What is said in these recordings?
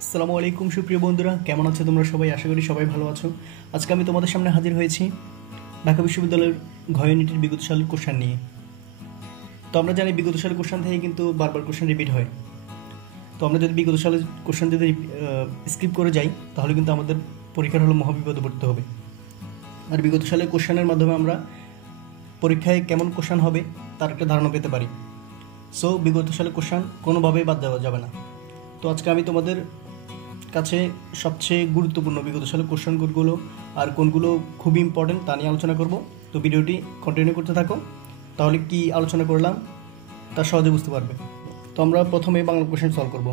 আসসালামু আলাইকুম সুপ্রিয় বন্ধুরা, কেমন আছো তোমরা সবাই? আশা করি সবাই ভালো আছো। আজকে আমি তোমাদের সামনে হাজির হয়েছি ঢাকা বিশ্ববিদ্যালয়ের ঘ ইউনিটের বিগত সালের কোশ্চেন নিয়ে। তো আমরা জানি বিগত সালের কোশ্চেন থেকে কিন্তু বারবার কোশ্চেন রিপিট হয়। তো আমরা যদি বিগত সালের কোশ্চেন যদি স্কিপ করে যাই তাহলে কিন্তু আমাদের পরীক্ষার হলো মহাবিপদে পড়তে হবে। আর বিগত সালের কোশ্চেনের মাধ্যমে আমরা পরীক্ষায় কেমন কোশ্চেন হবে তার একটা ধারণা পেতে পারি। সো বিগত সালের কোশ্চেন কোনোভাবেই বাদ দেওয়া যাবে না। তো আজকে আমি তোমাদের কাছে সবচেয়ে গুরুত্বপূর্ণ বিগত সালের কোশ্চেনগুলো আর কোনগুলো খুবই ইম্পর্টেন্ট তা নিয়ে আলোচনা করব। তো ভিডিওটি কন্টিনিউ করতে থাকো, তাহলে কি আলোচনা করলাম তা সহজে বুঝতে পারবে। তো আমরা প্রথমে বাংলা কোশ্চেন সলভ করব।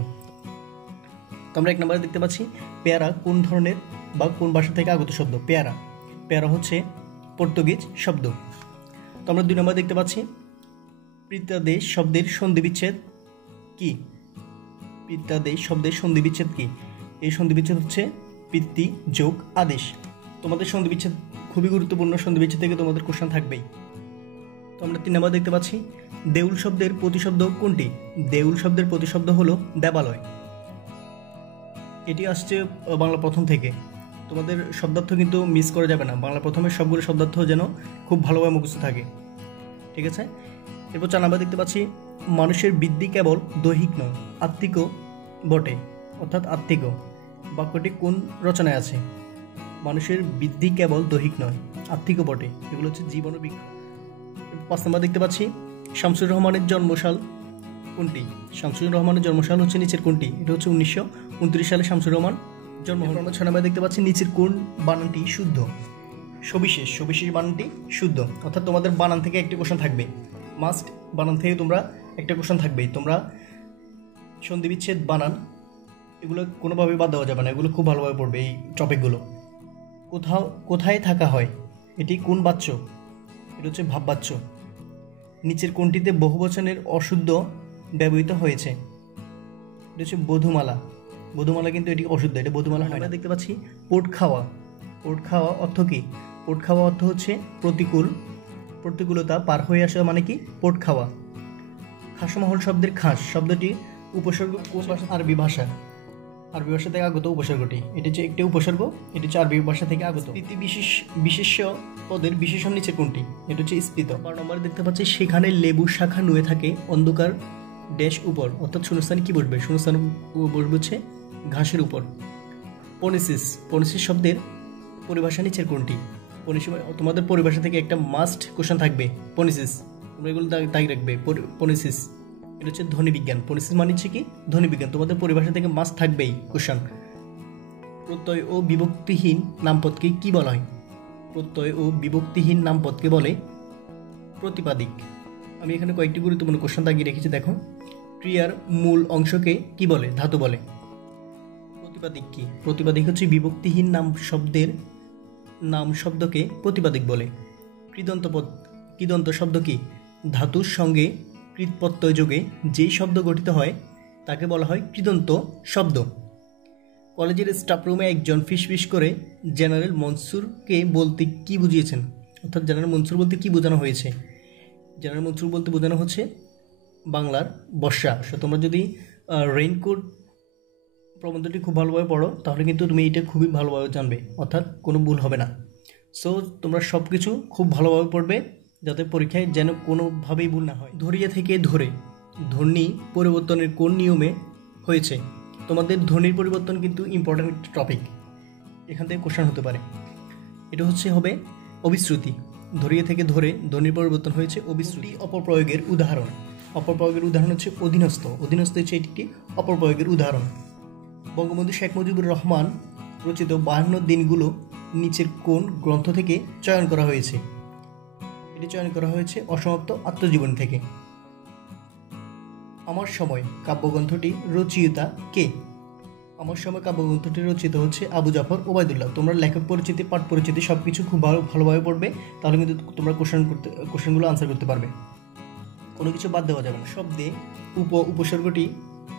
তো আমরা এক নম্বরে দেখতে পাচ্ছি পেয়ারা কোন ধরনের বা কোন ভাষা থেকে আগত শব্দ? পেয়ারা পেয়ারা হচ্ছে পর্তুগিজ শব্দ। তো আমরা দুই নম্বরে দেখতে পাচ্ছি পিতাদেশ শব্দের সন্ধিবিচ্ছেদ কি? পিতাদেশ শব্দের সন্ধিবিচ্ছেদ কি? এই সন্ধিবিচ্ছেদ হচ্ছে পিতৃ যোগ আদেশ। তোমাদের সন্ধিবিচ্ছেদ খুবই গুরুত্বপূর্ণ, সন্ধিবিচ্ছেদ থেকে তোমাদের কোশ্চেন থাকবেই। তো আমরা তিন নম্বর দেখতে পাচ্ছি দেউল শব্দের প্রতিশব্দ কোনটি? দেউল শব্দের প্রতিশব্দ হলো দেবালয়। এটি আসছে বাংলা প্রথম থেকে। তোমাদের শব্দার্থ কিন্তু মিস করা যাবে না, বাংলা প্রথমের সবগুলো শব্দার্থ যেন খুব ভালোভাবে মুখস্থ থাকে, ঠিক আছে? এরপর চার নম্বর দেখতে পাচ্ছি মানুষের বৃদ্ধি কেবল দৈহিক নয় আত্মিকও বটে, অর্থাৎ আত্মিকও বাক্যটি কোন রচনায় আছে? মানুষের বৃদ্ধি কেবল দৈহিক নয় আত্মিকও বটে, এগুলো হচ্ছে জীবন ও বৃক্ষ। পাঁচ নম্বর দেখতে পাচ্ছি শামসুর রহমানের জন্মসাল কোনটি? শামসুর রহমানের জন্মসাল হচ্ছে নিচের কোনটি? এটা হচ্ছে 1929 সালে শামসুর রহমান জন্ম। আমরা ছয় নম্বরে দেখতে পাচ্ছি নিচের কোন বানানটি শুদ্ধ? সবিশেষ সবিশেষ বানানটি শুদ্ধ, অর্থাৎ তোমাদের বানান থেকে একটি কোশ্চেন থাকবে, মাস্ট বানান থেকে তোমরা একটা কোশ্চেন থাকবেই। তোমরা সন্ধিবিচ্ছেদ বানান এগুলো কোনোভাবেই বাদ দেওয়া যাবে না, এগুলো খুব ভালোভাবে পড়বে এই টপিকগুলো। কোথায় থাকা হয় এটি কোন বাচ্য? এটা হচ্ছে ভাববাচ্য। নিচের কোনটিতে বহুবচনের অশুদ্ধ ব্যবহৃত হয়েছে? এটা হচ্ছে বধূমালা। বধূমালা কিন্তু এটি অশুদ্ধ, এটা বধূমালা হয় না। দেখতে পাচ্ছি পোট খাওয়া। পোট খাওয়া অর্থ কি? পোট খাওয়া অর্থ হচ্ছে প্রতিকূলতা পার হয়ে আসা, মানে কি? পোট খাওয়া। খাসমহল শব্দের খাস শব্দটি উপসর্গ কোন ভাষা? আরবি ভাষা। আরবি ভাষা থেকে আগত উপসর্গটি, এটি হচ্ছে একটি উপসর্গ, এটি হচ্ছে আরবি ভাষা থেকে আগত। স্মৃতি বিশেষ্য পদের বিশেষণ নিচে কোনটি? এটা হচ্ছে স্ফীত। 12 নম্বরে দেখতে পাচ্ছি সেখানে লেবু শাখা নুয়ে থাকে অন্ধকার ড্যাশ উপর, অর্থাৎ শূন্যস্থানে কি বসবে? শূন্যস্থানে বসবে হচ্ছে ঘাসের উপর। পনিসিস শব্দের পরিভাষা নিচের কোনটি? তোমাদের পরিভাষা থেকে একটা মাস্ট কোশ্চেন থাকবে, পনিসিস, তোমরা এগুলো দায়ী রাখবে। পনিসিস এটা হচ্ছে ধ্বনি বিজ্ঞান। পনিসিস মানে হচ্ছে কি? ধ্বনি বিজ্ঞান। তোমাদের পরিভাষা থেকে মাস্ট থাকবেই কোশ্চেন। প্রত্যয় ও বিভক্তিহীন নামপদকে কি বলা হয়? প্রত্যয় ও বিভক্তিহীন নামপদকে বলে প্রতিপাদিক। আমি এখানে কয়েকটি গুরুত্বপূর্ণ কোশ্চেন দাগিয়ে রেখেছি, দেখো। ক্রিয়ার মূল অংশকে কি বলে? ধাতু বলে। প্রতিপাদিক কি? প্রতিপাদিক হচ্ছে বিভক্তিহীন নাম শব্দকে প্রতিপাদিক বলে। কৃদন্ত শব্দ কি? ধাতুর সঙ্গে কৃত প্রত্যয় যোগে যেই শব্দ গঠিত হয় তাকে বলা হয় কৃদন্ত শব্দ। কলেজের স্টাফ রুমে একজন ফিসফিস করে জেনারেল মনসুরকে বলতে কি বুঝিয়েছেন? অর্থাৎ জেনারেল মনসুর বলতে কি বোঝানো হয়েছে? জেনারেল মনসুর বলতে বোঝানো হচ্ছে বাংলার বর্ষা। তোমরা যদি রেইনকোট প্রবন্ধটি খুব ভালোভাবে পড়ো তাহলে কিন্তু তুমি এটা খুবই ভালোভাবে জানবে, অর্থাৎ কোনো ভুল হবে না। সো তোমরা সব কিছু খুব ভালোভাবে পড়বে যাতে পরীক্ষায় যেন কোনোভাবেই ভুল না হয়। ধরিয়া থেকে ধরে ধ্বনি পরিবর্তনের কোন নিয়মে হয়েছে? তোমাদের ধ্বনির পরিবর্তন কিন্তু ইম্পর্ট্যান্ট টপিক, এখান থেকে কোশ্চেন হতে পারে। এটা হবে অবিশ্রুতি। ধরিয়া থেকে ধরে ধ্বনির পরিবর্তন হয়েছে অবিশ্রুতি। অপপ্রয়োগের উদাহরণ হচ্ছে অধীনস্থ হচ্ছে একটি অপপ্রয়োগের উদাহরণ। বঙ্গবন্ধু শেখ মুজিবুর রহমান রচিত 52 দিনগুলো নিচের কোন গ্রন্থ থেকে চয়ন করা হয়েছে? এটি চয়ন করা হয়েছে অসমাপ্ত আত্মজীবনী থেকে। আমার সময় কাব্যগ্রন্থটি রচয়িতা কে? আমার সময় কাব্যগ্রন্থটি রচিত হচ্ছে আবু জাফর ওবায়দুল্লাহ। তোমরা লেখক পরিচিতি, পাঠ পরিচিতি সব কিছু খুব ভালোভাবে পড়বে, তাহলে কিন্তু তোমরা কোশ্চেনগুলো আনসার করতে পারবে, কোনো কিছু বাদ দেওয়া যাবে না। শব্দে উপসর্গটি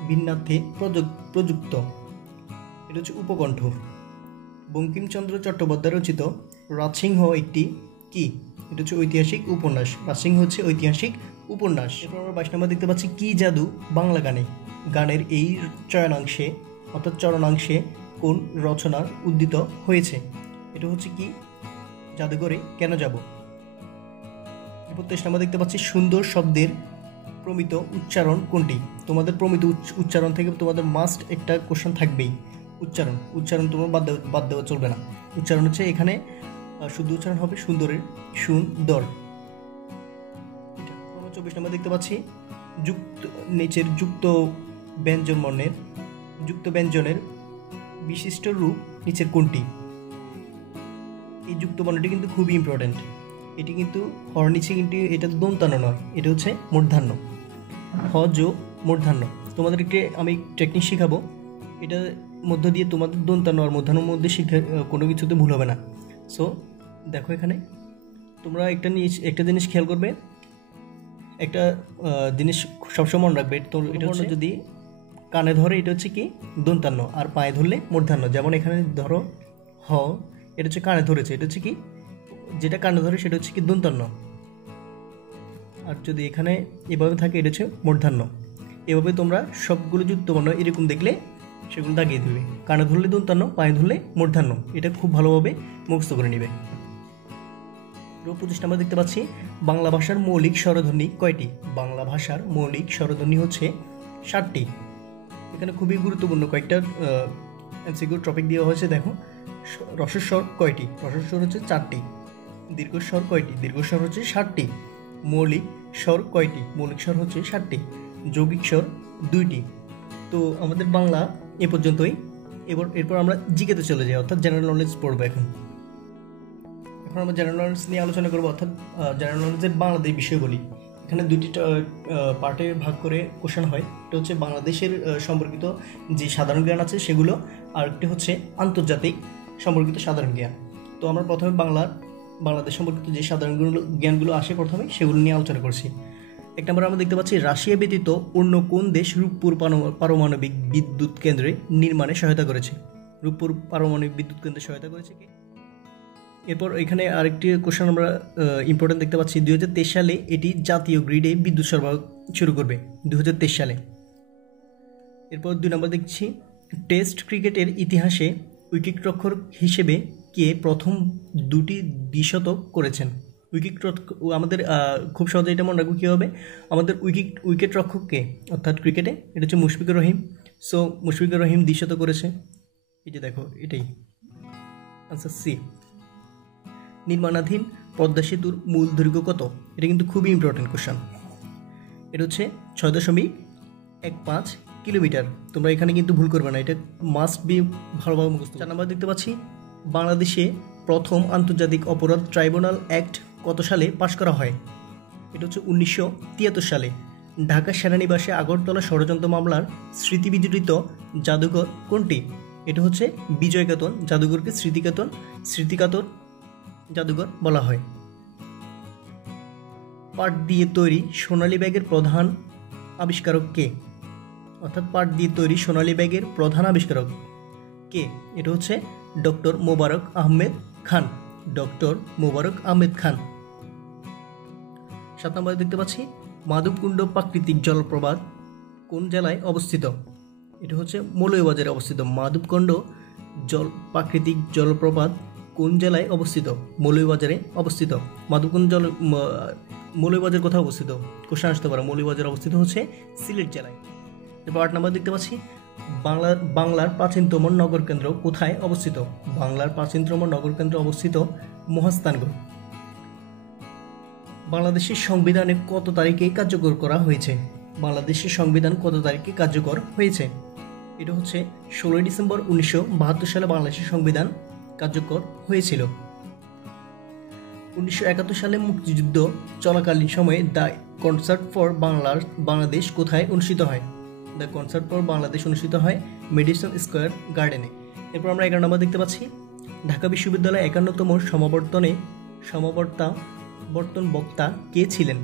ভিন্নার্থে প্রযুক্ত, এটা হচ্ছে উপকণ্ঠ। বঙ্কিমচন্দ্র চট্টোপাধ্যায় রচিত রাজসিংহ একটি কি? এটা হচ্ছে ঐতিহাসিক উপন্যাস। রাজসিংহ হচ্ছে ঐতিহাসিক উপন্যাস। এরপর আমরা 22 নম্বর দেখতে পাচ্ছি কি জাদু বাংলা গানে? গানের এই চয়নাংশে অর্থাৎ চরণাংশে কোন রচনার উদ্ধৃত হয়েছে? এটা হচ্ছে কি জাদুঘরে কেন যাব। এরপর 23 নম্বর দেখতে পাচ্ছি সুন্দর শব্দের প্রমিত উচ্চারণ কোনটি? তোমাদের প্রমিত উচ্চারণ থেকে তোমাদের মাস্ট একটা কোশ্চেন থাকবেই। উচ্চারণ তোমার বাদ দেওয়া চলবে না। উচ্চারণ হচ্ছে এখানে শুদ্ধ উচ্চারণ হবে সুন্দরের সুন্দর। 24 নম্বর দেখতে পাচ্ছি নিচের যুক্ত ব্যঞ্জনের বিশিষ্ট রূপ নিচের কোনটি? এই যুক্ত বর্ণটি কিন্তু খুবই ইম্পর্টেন্ট। এটি কিন্তু হর নিচে কিন্তু এটা দন্তান্ন নয়, এটা হচ্ছে মূর্ধান্য। হ যোগ মূর্ধান্য। তোমাদেরকে আমি টেকনিক শেখাবো, এটার মধ্য দিয়ে তোমাদের দন্তান্ন আর মূর্ধান্যর মধ্যে কোনো কিছুতে ভুল হবে না। সো দেখো এখানে তোমরা একটা জিনিস খেয়াল করবে, একটা জিনিস সবসময় মনে রাখবে। তো এটা হচ্ছে যদি কানে ধরে এটা হচ্ছে কি দন্তান্ন, আর পায়ে ধরলে মূর্ধান্য। যেমন এখানে ধরো হ, এটা হচ্ছে কানে ধরেছে, এটা হচ্ছে কি যেটা কানে ধরে সেটা হচ্ছে কি দন্তান্ন। আর যদি এখানে এভাবে থাকে এটা হচ্ছে মূর্ধান্য। এভাবে তোমরা সবগুলো যুক্তবর্ণ এরকম দেখলে সেগুলো দাগিয়ে দেবে। কানে ধরলে দন্তান্ন, পায়ে ধরলে মূর্ধান্য। এটা খুব ভালোভাবে মুখস্থ করে নেবে। 25 নম্বর দেখতে পাচ্ছি বাংলা ভাষার মৌলিক স্বরধ্বনি কয়টি? বাংলা ভাষার মৌলিক স্বরধ্বনি হচ্ছে 7টি। এখানে খুবই গুরুত্বপূর্ণ কয়েকটা এমসিকিউ টপিক দেওয়া হয়েছে। দেখো রসস্বর কয়টি? রসস্বর হচ্ছে 4টি। দীর্ঘস্বর কয়টি? দীর্ঘস্বর হচ্ছে 7টি। মৌলিক স্বর কয়টি? মৌলিক স্বর হচ্ছে 7টি। যৌগিক স্বর 2টি। তো আমাদের বাংলা এ পর্যন্তই। এরপর আমরা জিকেতে চলে যাই, অর্থাৎ জেনারেল নলেজ পড়বো। এখন আমরা জেনারেল নলেজ নিয়ে আলোচনা করবো, অর্থাৎ জেনারেল নলেজের বাংলাদেশ বিষয়গুলি। এখানে 2টি পার্টে ভাগ করে কোশ্চেন হয়। এটা হচ্ছে বাংলাদেশের সম্পর্কিত যে সাধারণ জ্ঞান আছে সেগুলো, আর একটি হচ্ছে আন্তর্জাতিক সম্পর্কিত সাধারণ জ্ঞান। তো আমরা প্রথমে বাংলাদেশ সম্পর্কিত যে সাধারণ জ্ঞানগুলো আসে প্রথমে সেগুলো নিয়ে আলোচনা করছি। 1 নম্বরে আমরা দেখতে পাচ্ছি রাশিয়া ব্যতীত অন্য কোন দেশ রূপপুর পারমাণবিক বিদ্যুৎ কেন্দ্রে নির্মাণে সহায়তা করেছে? রূপপুর পারমাণবিক বিদ্যুৎ কেন্দ্রে সহায়তা করেছে কে? এরপর এখানে আরেকটি কোশ্চেন আমরা ইম্পর্টেন্ট দেখতে পাচ্ছি। 2023 সালে এটি জাতীয় গ্রিডে বিদ্যুৎ সরবরাহ শুরু করবে, 2023 সালে। এরপর 2 নম্বর দেখছি টেস্ট ক্রিকেটের ইতিহাসে উইকেটরক্ষক হিসেবে কে প্রথম 2টি দ্বিশতক করেছেন? আমাদের খুব সহজে এটা মনে রাখবো কী হবে, আমাদের উইকেট রক্ষক কে? অর্থাৎ ক্রিকেটে এটা হচ্ছে মুশফিকুর রহিম। সো মুশফিকুর রহিম দ্বিশতক করেছে। এই যে দেখো এটাই আনসার সি। নির্মাণাধীন পদ্মা সেতুর মূল দৈর্ঘ্য কত? এটা কিন্তু খুবই ইম্পর্টেন্ট কোশ্চেন। এটা হচ্ছে 6.15 কিলোমিটার। তোমরা এখানে কিন্তু ভুল করবে না, এটা মাস্ট বি ভালোভাবে মুখস্থ। 4 নম্বর দেখতে পাচ্ছি বাংলাদেশে প্রথম আন্তর্জাতিক অপরাধ ট্রাইব্যুনাল অ্যাক্ট কত সালে পাশ করা হয়? এটা হচ্ছে 1973 সালে। ঢাকা সেনানিবাসে আগরতলা ষড়যন্ত্র মামলার স্মৃতিবিজড়িত জাদুঘর কোনটি? এটা হচ্ছে বিজয়কেতন জাদুঘরকে স্মৃতিকাতর জাদুঘর বলা হয়। পাট দিয়ে তৈরি সোনালী ব্যাগের প্রধান আবিষ্কারক কে? অর্থাৎ পাট দিয়ে তৈরি সোনালী ব্যাগের প্রধান আবিষ্কারক কে? এটা হচ্ছে ডক্টর মোবারক আহমেদ খান। ডক্টর মোবারক আহমেদ খান। 7 নম্বরে দেখতে পাচ্ছি মাধবকুণ্ড প্রাকৃতিক জলপ্রপাত কোন জেলায় অবস্থিত? এটা হচ্ছে মৌলভীবাজারে অবস্থিত। মাধবকুণ্ড প্রাকৃতিক জলপ্রপাত কোন জেলায় অবস্থিত? মৌলভীবাজারে অবস্থিত। মাধবকুণ্ড মৌলভীবাজার কোথায় অবস্থিত? কোশ্চেন আসতে পারে। মৌলভীবাজার অবস্থিত হচ্ছে সিলেট জেলায়। এরপর 8 নম্বর দেখতে পাচ্ছি বাংলার প্রাচীনতম নগরকেন্দ্র কোথায় অবস্থিত? বাংলার প্রাচীনতম নগরকেন্দ্র অবস্থিত মহাস্থানগড়। বাংলাদেশের সংবিধানে কত তারিখে কার্যকর করা হয়েছে? বাংলাদেশের সংবিধান কত তারিখে কার্যকর হয়েছে? এটা হচ্ছে 16 ডিসেম্বর 1972 সালে বাংলাদেশের সংবিধান কার্যকর হয়েছিল। 1971 সালে মুক্তিযুদ্ধ চলাকালীন সময়ে দ্য কনসার্ট ফর বাংলাদেশ কোথায় অনুষ্ঠিত হয়? দ্য কনসার্ট ফর বাংলাদেশ অনুষ্ঠিত হয় মেডিসন স্কোয়ার গার্ডেনে। এরপর আমরা 11 নম্বর দেখতে পাচ্ছি ঢাকা বিশ্ববিদ্যালয়ের 51তম সমাবর্তন বক্তা কে ছিলেন?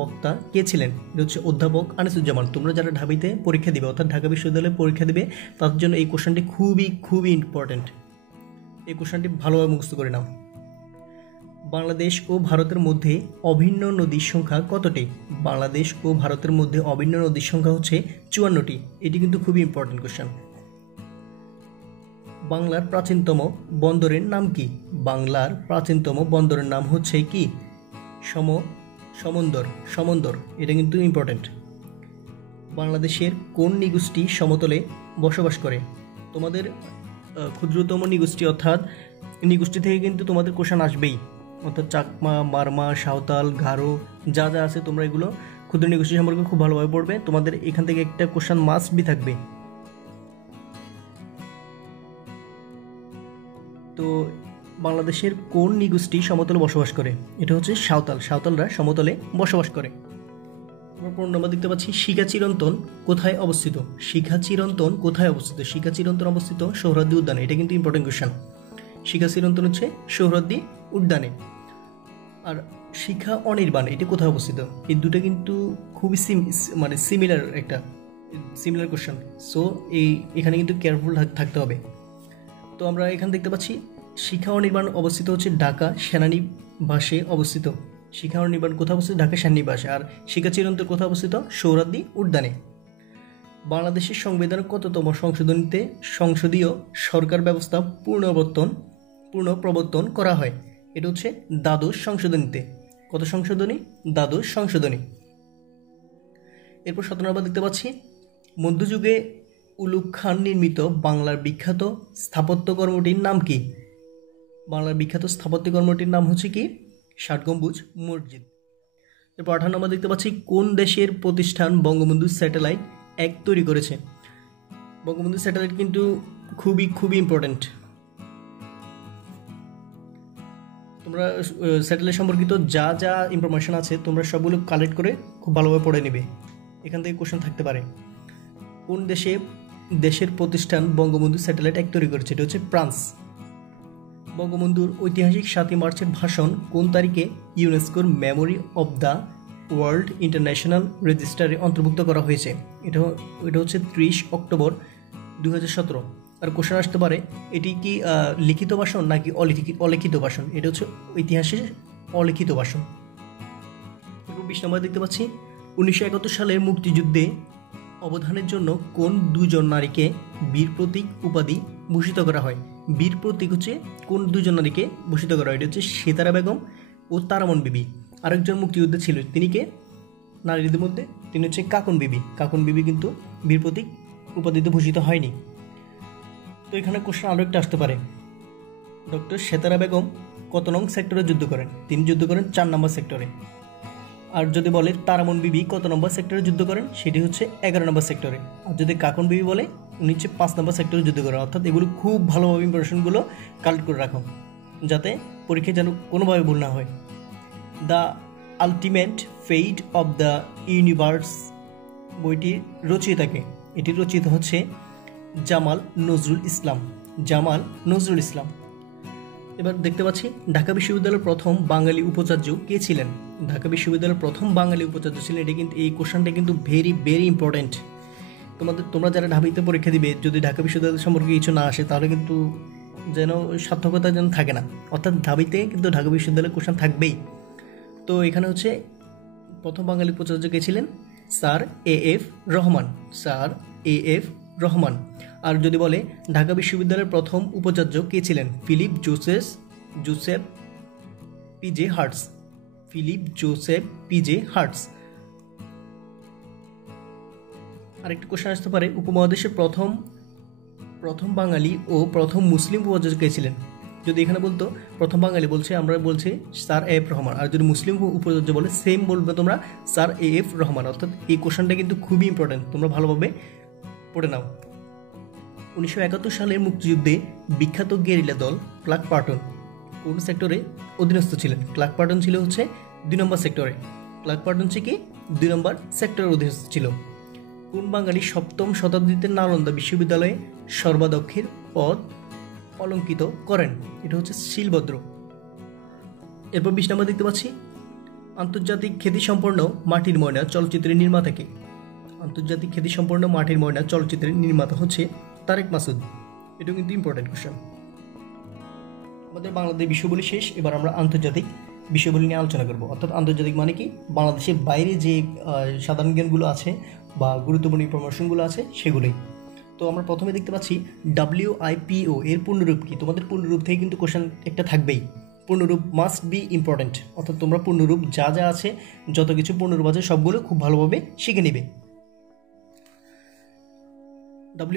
বক্তা কে ছিলেন? এটা হচ্ছে অধ্যাপক আনিসুজ্জামান। তোমরা যারা ঢাবিতে পরীক্ষা দিবে, অর্থাৎ ঢাকা বিশ্ববিদ্যালয়ে পরীক্ষা দিবে, তাদের জন্য এই কোশ্চেনটি খুবই খুবই ইম্পর্টেন্ট। এই কোশ্চেনটি ভালোভাবে মুখস্থ করে নাও। বাংলাদেশ ও ভারতের মধ্যে অভিন্ন নদীর সংখ্যা কতটি? বাংলাদেশ ও ভারতের মধ্যে অভিন্ন নদীর সংখ্যা হচ্ছে 54টি। এটি কিন্তু খুবই ইম্পর্টেন্ট কোশ্চেন। বাংলার প্রাচীনতম বন্দরের নাম কি? বাংলার প্রাচীনতম বন্দরের নাম হচ্ছে কি? সমন্দর। এটা কিন্তু ইম্পর্টেন্ট। বাংলাদেশের কোন নৃগোষ্ঠী সমতলে বসবাস করে? তোমাদের ক্ষুদ্রতম নৃগোষ্ঠী অর্থাৎ নৃগোষ্ঠী থেকে কিন্তু তোমাদের কোশ্চেন আসবেই, অর্থাৎ চাকমা, মারমা, সাঁওতাল, গারো যা যা আছে তোমরা এগুলো ক্ষুদ্র নৃগোষ্ঠী সম্পর্কে খুব ভালোভাবে পড়বে। তোমাদের এখান থেকে একটা কোশ্চেন মাস্ট বি থাকবে। তো বাংলাদেশের কোন নৃগোষ্ঠী সমতলে বসবাস করে? এটা হচ্ছে সাঁওতালরা সমতলে বসবাস করে। আমরা 15 নম্বর দেখতে পাচ্ছি শিখা চিরন্তন কোথায় অবস্থিত? শিখা চিরন্তন অবস্থিত সোহরাওয়ার্দী উদ্যানে। এটা কিন্তু ইম্পর্টেন্ট কোশ্চেন। শিখা চিরন্তন হচ্ছে সোহরাওয়ার্দী উদ্যানে। আর শিখা অনির্বাণ এটা কোথায় অবস্থিত? এই দুটো কিন্তু খুবই সিমিলার কোশ্চেন। সো এখানে কিন্তু কেয়ারফুল থাকতে হবে। তো আমরা এখানে দেখতে পাচ্ছি শিখা অনির্বাণ অবস্থিত হচ্ছে ঢাকা সেনানিবাসে অবস্থিত। শিখা অনির্বাণ কোথায় অবস্থিত? ঢাকা সেনানিবাসে। আর শিখা চিরন্তন কোথায় অবস্থিত? সোহরাওয়ার্দী উদ্যানে। বাংলাদেশের সংবিধানের কততম সংশোধনীতে সংসদীয় সরকার ব্যবস্থা পুনঃপ্রবর্তন করা হয়? এটা হচ্ছে দ্বাদশ সংশোধনীতে। কত সংশোধনী? দ্বাদশ সংশোধনী। এরপর 17 নম্বর দেখতে পাচ্ছি মধ্যযুগে উলুগ খান নির্মিত বাংলার বিখ্যাত স্থাপত্যকর্মটির নাম কি? বাংলার বিখ্যাত স্থাপত্যকর্মটির নাম হচ্ছে কি? 60 গম্বুজ মসজিদ। এরপর 18 নম্বর দেখতে পাচ্ছি কোন দেশের প্রতিষ্ঠান বঙ্গবন্ধু স্যাটেলাইট 1 তৈরি করেছে? বঙ্গবন্ধু স্যাটেলাইট কিন্তু খুবই ইম্পর্টেন্ট। তোমরা স্যাটেলাইট সম্পর্কিত যা যা ইনফরমেশন আছে তোমরা সবগুলো কালেক্ট করে খুব ভালোভাবে পড়ে নেবে। এখান থেকে কোশ্চেন থাকতে পারে। কোন দেশের প্রতিষ্ঠান বঙ্গবন্ধু স্যাটেলাইট 1 তৈরি করেছে? এটা হচ্ছে ফ্রান্স। বঙ্গবন্ধুর ঐতিহাসিক 7 মার্চের ভাষণ কোন তারিখে ইউনেস্কোর memory of the world international রেজিস্টারে অন্তর্ভুক্ত করা হয়েছে? এটা হচ্ছে 30 অক্টোবর 2017। আর কোশ্চেন আসতে পারে এটি কি লিখিত ভাষণ নাকি অলিখিত ভাষণ? এটা হচ্ছে ইতিহাসের অলিখিত ভাষণ। 20 নম্বর দেখতে পাচ্ছি 1971 সালের মুক্তিযুদ্ধে অবদানের জন্য কোন 2 জন নারীকে বীর প্রতীক উপাধি ভূষিত করা হয়? বীর প্রতীক হচ্ছে কোন 2 জন নারীকে ভূষিত করা হয়? এটা হচ্ছে সেতারা বেগম ও তারামন বিবি। আরেকজন মুক্তিযোদ্ধা ছিল, তিনি কে নারীদের মধ্যে? তিনি হচ্ছে কাকন বিবি। কাকন বিবি কিন্তু বীর প্রতীক উপাধিতে ভূষিত হয়নি। তো এখানে কোশ্চেন আরও একটা আসতে পারে, ডক্টর সেতারা বেগম কত নং সেক্টরে যুদ্ধ করেন? তিনি যুদ্ধ করেন 4 নম্বর সেক্টরে। আর যদি বলে তারামন বিবি কত নম্বর সেক্টরে যুদ্ধ করেন, সেটি হচ্ছে 11 নম্বর সেক্টরে। আর যদি কাকন বিবি বলে উনি হচ্ছে 5 নম্বর সেক্টরে যুদ্ধ করেন। অর্থাৎ এগুলো খুব ভালোভাবে ইম্পোর্টেশনগুলো কালেক্ট করে রাখো যাতে পরীক্ষায় যেন কোনোভাবে ভুল না হয়। The ultimate fate of the universe বইটির রচয়িতাকে? এটি রচিত হচ্ছে জামাল নজরুল ইসলাম। এবার দেখতে পাচ্ছি ঢাকা বিশ্ববিদ্যালয়ের প্রথম বাঙালি উপাচার্য কে ছিলেন? ঢাকা বিশ্ববিদ্যালয়ের প্রথম বাঙালি উপাচার্য ছিলেন, এটা কিন্তু এই কোশ্চেনটা কিন্তু ভেরি ইম্পর্টেন্ট। তোমরা যারা ঢাবিতে পরীক্ষা দিবে, যদি ঢাকা বিশ্ববিদ্যালয় সম্পর্কে কিছু না আসে তাহলে কিন্তু যেন সার্থকতা যেন থাকে না। অর্থাৎ ঢাবিতে কিন্তু ঢাকা বিশ্ববিদ্যালয়ের কোশ্চেন থাকবেই। তো এখানে হচ্ছে প্রথম বাঙালি উপাচার্য কে ছিলেন? Sir A F. রহমান। আর যদি বলে ঢাকা বিশ্ববিদ্যালয়ের প্রথম উপাচার্য কে ছিলেন? Philip Joseph PJ Hartog. আরেকটি কোশ্চেন আসতে পারে উপমহাদেশের প্রথম বাঙালি ও প্রথম মুসলিম উপাচার্য কে ছিলেন? যদি এখানে বলতো প্রথম বাঙালি, আমরা বলছি স্যার এ.এফ. রহমান। আর যদি মুসলিম উপাচার্য বলে সেম বলবে তোমরা স্যার এ.এফ. রহমান। অর্থাৎ এই কোশ্চেনটা কিন্তু খুবই ইম্পর্টেন্ট, তোমরা ভালোভাবে পড়ে নাও। 1971 সালের মুক্তিযুদ্ধে বিখ্যাত গেরিলা দল ক্লার্ক পার্টন কোন সেক্টরে অধীনস্থ ছিলেন? ক্লার্ক পার্টন ছিল হচ্ছে 2 নম্বর সেক্টরে। ক্লার্ক পার্টন হচ্ছে কি 2 নম্বর সেক্টরের অধীনস্থ ছিল। কোন বাঙালি 7ম শতাব্দীতে নালন্দা বিশ্ববিদ্যালয়ে সর্বাধ্যক্ষের পদ অলঙ্কিত করেন? এটা হচ্ছে শিলভদ্র। এরপর 20 নম্বর দেখতে পাচ্ছি আন্তর্জাতিক খ্যাতিসম্পন্ন মাটির ময়না চলচ্চিত্রের নির্মাতা কে? আন্তর্জাতিক খ্যাতিসম্পন্ন মাটির ময়না চলচ্চিত্রের নির্মাতা হচ্ছে তারেক মাসুদ। এটা কিন্তু ইম্পর্টেন্ট কোশ্চেন। আমাদের বাংলাদেশ বিষয়গুলি শেষ, এবার আমরা আন্তর্জাতিক বিষয়গুলি নিয়ে আলোচনা করব। অর্থাৎ আন্তর্জাতিক মানে কি, বাংলাদেশের বাইরে যে সাধারণ জ্ঞানগুলো আছে বা গুরুত্বপূর্ণ ইনফরমেশনগুলো আছে সেগুলোই। তো আমরা প্রথমে দেখতে পাচ্ছি WIPO এর পূর্ণরূপ কি। তোমাদের পূর্ণরূপ থেকে কিন্তু কোশ্চেন একটা থাকবেই, পূর্ণরূপ মাস্ট বি ইম্পর্টেন্ট। অর্থাৎ তোমরা পূর্ণরূপ যা যা আছে, যত কিছু পূর্ণরূপ আছে সবগুলো খুব ভালোভাবে শিখে নেবে।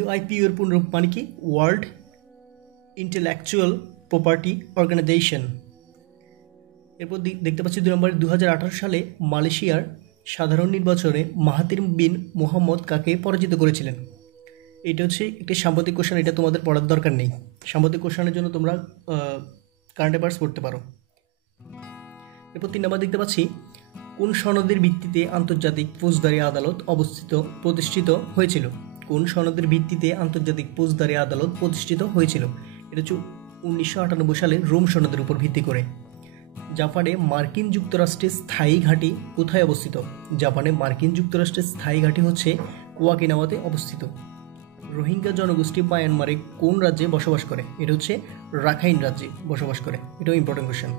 WIPO এর পূর্ণরূপ মানে কি, ওয়ার্ল্ড ইন্টেলেকচুয়াল প্রপার্টি অর্গানাইজেশন। এরপর দেখতে পাচ্ছি 2 নম্বরে 2018 সালে মালয়েশিয়ার সাধারণ নির্বাচনে মাহাথির বিন মোহাম্মদ কাকে পরাজিত করেছিলেন। এটা হচ্ছে একটি সাম্প্রতিক কোশ্চেন, এটা তোমাদের পড়ার দরকার নেই। সাম্প্রতিক কোশ্চেনের জন্য তোমরা কারেন্ট অ্যাফেয়ার্স পড়তে পারো। এরপর 3 নম্বর দেখতে পাচ্ছি কোন সনদের ভিত্তিতে আন্তর্জাতিক ফৌজদারি আদালত প্রতিষ্ঠিত হয়েছিল। কোন সনদের ভিত্তিতে আন্তর্জাতিক ফৌজদারি আদালত প্রতিষ্ঠিত হয়েছিল। এটা হচ্ছে 1998 সালে রোম সনদের উপর ভিত্তি করে। জাপানে মার্কিন যুক্তরাষ্ট্রের স্থায়ী ঘাঁটি কোথায় অবস্থিত। জাপানে মার্কিন যুক্তরাষ্ট্রের স্থায়ী ঘাঁটি হচ্ছে ওয়াকিনাওয়াতে অবস্থিত। রোহিঙ্গা জনগোষ্ঠী মায়ানমারে কোন রাজ্যে বসবাস করে। এটা হচ্ছে রাখাইন রাজ্যে বসবাস করে। এটাও important question.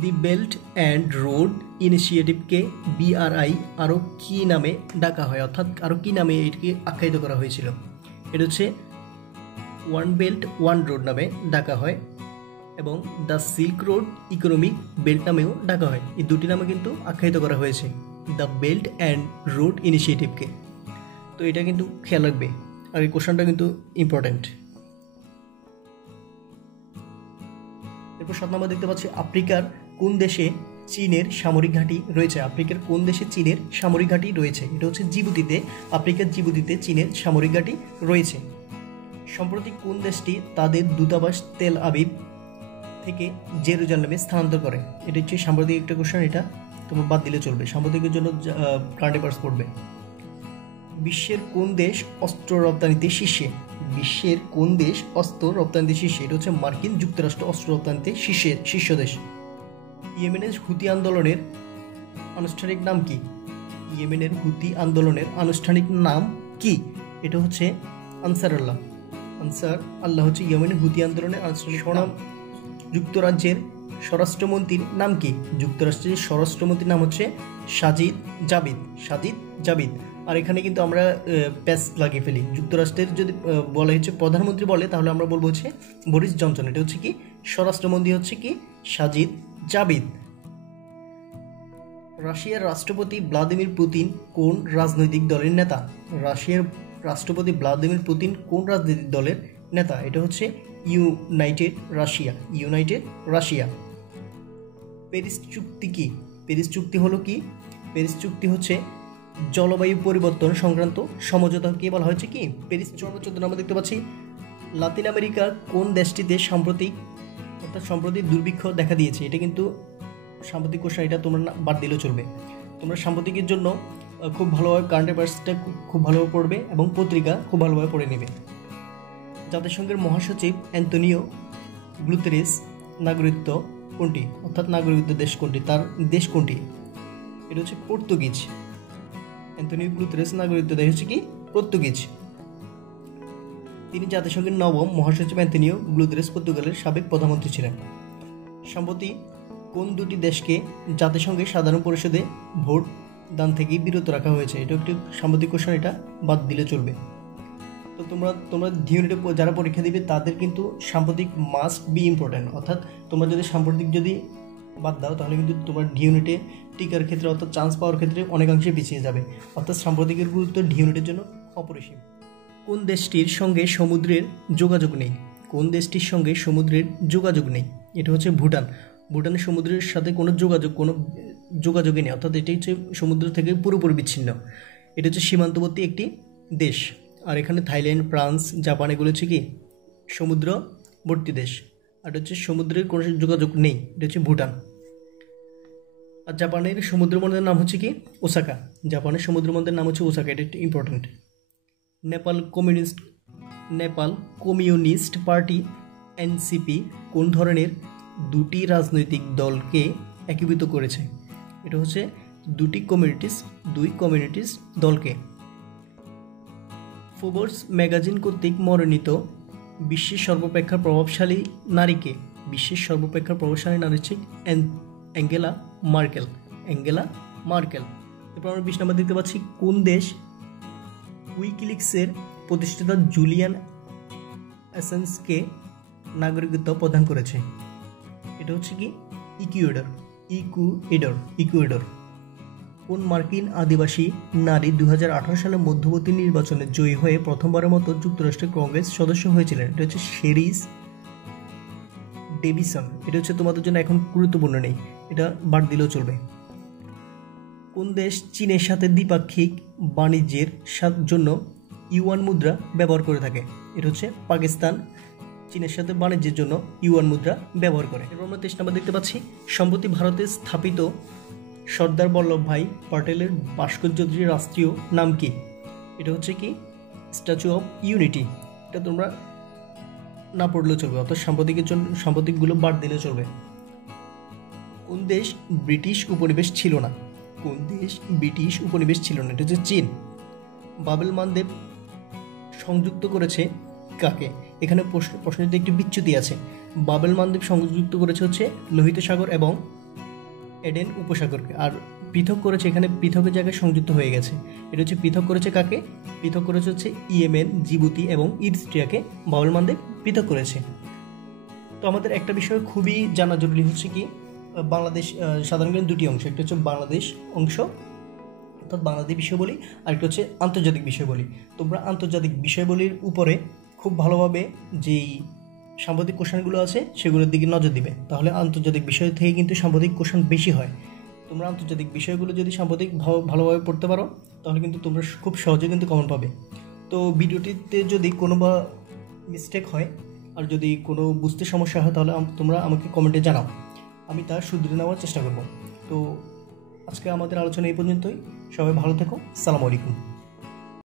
The belt and road ইনিশিয়েটিভকে BRI আরও কী নামে ডাকা হয়, অর্থাৎ আরও কী নামে এটিকে আখ্যায়িত করা হয়েছিল। এটা হচ্ছে ওয়ান বেল্ট ওয়ান রোড নামে ডাকা হয় এবং the silk road economic belt নামেও ডাকা হয়। এই দুটি নামে কিন্তু আখ্যায়িত করা হয়েছে দ্য বেল্ট অ্যান্ড রোড ইনিশিয়েটিভকে। তো এটা কিন্তু খেয়াল রাখবে, আর এই কোশ্চেনটা কিন্তু ইম্পর্টেন্ট। এরপর 7 নম্বর দেখতে পাচ্ছি আফ্রিকার কোন দেশে চীনের সামরিক ঘাঁটি রয়েছে। আফ্রিকার কোন দেশে চীনের সামরিক ঘাঁটি রয়েছে। এটা হচ্ছে জিবুতিতে, আফ্রিকার জিবুতিতে চীনের সামরিক ঘাঁটি রয়েছে। সম্প্রতি কোন দেশটি তাদের দূতাবাস তেল আবিব থেকে জেরুজালেমে স্থানান্তর করে। এটা হচ্ছে সাম্প্রতিক একটা কোশ্চেন, এটা তোমার বাদ দিলে চলবে, সাম্প্রতিকের জন্য কারেন্ট অ্যাফেয়ার্স পড়বে। বিশ্বের কোন দেশ অস্ত্র রপ্তানিতে শীর্ষে। বিশ্বের কোন দেশ অস্ত্র রপ্তানিতে শীর্ষে। এটা হচ্ছে মার্কিন যুক্তরাষ্ট্র অস্ত্র রপ্তানিতে শীর্ষ দেশ। ইয়েমেনের হুতি আন্দোলনের আনুষ্ঠানিক নাম কি। ইয়েমেনের হুতি আন্দোলনের আনুষ্ঠানিক নাম কি। এটা হচ্ছে আনসার আল্লাহ হচ্ছে ইয়েমেনের হুতি আন্দোলনের আনুষ্ঠানিক নাম। যুক্তরাজ্যের স্বরাষ্ট্রমন্ত্রীর নাম কি। যুক্তরাষ্ট্রের স্বরাষ্ট্রমন্ত্রীর নাম হচ্ছে সাজিদ জাবিদ। আর এখানে কিন্তু আমরা প্যাস লাগিয়ে ফেলি। যুক্তরাষ্ট্রের যদি বলা হচ্ছে প্রধানমন্ত্রী বলে, তাহলে আমরা বলবো হচ্ছে বরিস জনসন। এটা হচ্ছে কি, স্বরাষ্ট্রমন্ত্রী হচ্ছে কি সাজিদ জাবিদ। রাশিয়ার রাষ্ট্রপতি ভ্লাদিমির পুতিন কোন রাজনৈতিক দলের নেতা। রাশিয়ার রাষ্ট্রপতি ভ্লাদিমির পুতিন কোন রাজনৈতিক দলের নেতা। এটা হচ্ছে ইউনাইটেড রাশিয়া। প্যারিস চুক্তি কি। প্যারিস চুক্তি হলো কি। প্যারিস চুক্তি হচ্ছে জলবায়ু পরিবর্তন সংক্রান্ত সমঝোতাকে বলা হয়েছে কি প্যারিস। 14 নম্বর দেখতে পাচ্ছি লাতিন আমেরিকার কোন দেশটিতে সম্প্রতি দুর্ভিক্ষ দেখা দিয়েছে। এটা কিন্তু সাম্প্রতিক কোশ্চেন, এটা তোমরা বাদ দিলেও চলবে। তোমরা সাম্প্রতিকের জন্য খুব ভালোভাবে কারেন্ট অ্যাফেয়ার্সটা খুব ভালোভাবে পড়বে এবং পত্রিকা খুব ভালোভাবে পড়ে নেবে। জাতিসংঘের মহাসচিব অ্যান্তোনিও গুতেরেস নাগরিকত্ব কোনটি, অর্থাৎ নাগরিকত্ব দেশ কোনটি, তার দেশ কোনটি। এটা হচ্ছে পর্তুগিজ। অ্যান্তোনিও গুতেরেস নাগরিকত্ব দেশ হচ্ছে কি পর্তুগিজ। তিনি জাতিসংঘের 9ম মহাসচিব। অ্যান্তোনিও গুতেরেস পর্তুগালের সাবেক প্রধানমন্ত্রী ছিলেন। সম্প্রতি কোন দুটি দেশকে জাতিসংঘের সাধারণ পরিষদে ভোট দান থেকে বিরত রাখা হয়েছে। এটা একটি সাম্প্রতিক কোশ্চেন, এটা বাদ দিলে চলবে। তো তোমরা ডিউনিটে যারা পরীক্ষা দিবে তাদের কিন্তু সাম্প্রতিক মাস্ট বি ইম্পর্টেন্ট। অর্থাৎ তোমরা যদি সাম্প্রতিক যদি বাদ দাও, তাহলে কিন্তু তোমার ডিউনিটে টিকার ক্ষেত্রে অর্থাৎ চান্স পাওয়ার ক্ষেত্রে অনেকাংশে পিছিয়ে যাবে। অর্থাৎ সাম্প্রতিকের গুরুত্ব ডিউনিটের জন্য অপরিসীম। কোন দেশটির সঙ্গে সমুদ্রের যোগাযোগ নেই। কোন দেশটির সঙ্গে সমুদ্রের যোগাযোগ নেই। এটা হচ্ছে ভুটান। ভুটানের সমুদ্রের সাথে কোনো যোগাযোগই নেই, অর্থাৎ এটি হচ্ছে সমুদ্র থেকে পুরোপুরি বিচ্ছিন্ন। এটা হচ্ছে সীমান্তবর্তী একটি দেশ। আর এখানে থাইল্যান্ড, ফ্রান্স, জাপান এগুলো হচ্ছে কি সমুদ্রবর্তী দেশ। আর এটা হচ্ছে সমুদ্রের কোনো যোগাযোগ নেই, এটা হচ্ছে ভুটান। আর জাপানের সমুদ্র বন্দরের নাম হচ্ছে কি ওসাকা। জাপানের সমুদ্র বন্দরের নাম হচ্ছে ওসাকা, এটা একটি important. Nepal communist party NCP কোন ধরনের দুটি রাজনৈতিক দলকে একীভূত করেছে। এটা হচ্ছে দুই কমিউনিটিস দলকে। ফোর্বস ম্যাগাজিন কর্তৃক মনোনীত বিশ্বের সর্বাপেক্ষা প্রভাবশালী নারীকে? বিশ্বের সর্বাপেক্ষা প্রভাবশালী নারী হচ্ছে অ্যাঙ্গেলা মার্কেল। Angela Markle. এরপর আমরা 20 নম্বর দেখতে পাচ্ছি, কোন দেশ উইকিলিক্সের প্রতিষ্ঠাতা জুলিয়ান অ্যাসাঞ্জকে নাগরিকত্ব প্রদান করেছে? এটা হচ্ছে কি ইকুয়েডর। ইকুয়েডর। কোন মার্কিন আদিবাসী নারী 2018 সালে মধ্যবর্তী নির্বাচনে জয়ী হয়ে প্রথমবারের মতো যুক্তরাষ্ট্রের কংগ্রেস সদস্য হয়েছিলেন? এটা হচ্ছে শেরিস ডেভিসন। এটা হচ্ছে তোমাদের জন্য এখন গুরুত্বপূর্ণ নেই, এটা বাদ দিলেও চলবে। কোন দেশ চীনের সাথে দ্বিপাক্ষিক বাণিজ্যের জন্য ইউয়ান মুদ্রা ব্যবহার করে থাকে? এটা হচ্ছে পাকিস্তান চীনের সাথে বাণিজ্যের জন্য ইউয়ান মুদ্রা ব্যবহার করে। এরপর আমরা 23 নম্বর দেখতে পাচ্ছি, সম্প্রতি ভারতে স্থাপিত সর্দার বল্লভভাই পটেলের ভাস্কর্যটির রাষ্ট্রীয় নাম কি? এটা হচ্ছে কি স্ট্যাচু অফ ইউনিটি। এটা তোমরা না পড়লেও চলবে, অর্থাৎ সাম্প্রতিকগুলো বাদ দিলেও চলবে। কোন দেশ ব্রিটিশ উপনিবেশ ছিল না? কোন দেশ ব্রিটিশ উপনিবেশ ছিল না? এটা হচ্ছে চীন। বাবেল মানদেব সংযুক্ত করেছে কাকে? এখানে প্রশ্নটিতে একটি বিচ্যুতি আছে। বাবেল মানদেব সংযুক্ত করেছে হচ্ছে লোহিত সাগর এবং এডেন উপসাগরকে, আর পৃথক করেছে, এখানে পৃথকের জায়গায় সংযুক্ত হয়ে গেছে। এটা হচ্ছে পৃথক করেছে কাকে? পৃথক করেছে হচ্ছে ইয়েমেন, জিবুতি এবং ইরিত্রিয়াকে বাবেল মানদেব পৃথক করেছে। তো আমাদের একটা বিষয় খুবই জানা জরুরি হচ্ছে কি, বাংলাদেশ সাধারণত দুটি অংশ, একটা হচ্ছে বাংলাদেশ অংশ অর্থাৎ বাংলাদেশ বিষয়াবলী, আর একটা হচ্ছে আন্তর্জাতিক বিষয়াবলী। তোমরা আন্তর্জাতিক বিষয়াবলীর উপরে খুব ভালোভাবে যেই সাম্প্রতিক কোশ্চেনগুলো আছে সেগুলোর দিকে নজর দিবে, তাহলে আন্তর্জাতিক বিষয় থেকে কিন্তু সাম্প্রতিক কোশ্চেন বেশি হয়। তোমরা আন্তর্জাতিক বিষয়গুলো যদি সাম্প্রতিক ভালোভাবে পড়তে পারো তাহলে কিন্তু তোমরা খুব সহজে কিন্তু কমন পাবে। তো ভিডিওটিতে যদি কোনো বা মিস্টেক হয় আর যদি কোনো বুঝতে সমস্যা হয় তাহলে তোমরা আমাকে কমেন্টে জানাও, আমি তা শুধরে নেওয়ার চেষ্টা করব। তো আজকে আমাদের আলোচনা এই পর্যন্তই। সবাই ভালো থেকো। আসসালামু আলাইকুম।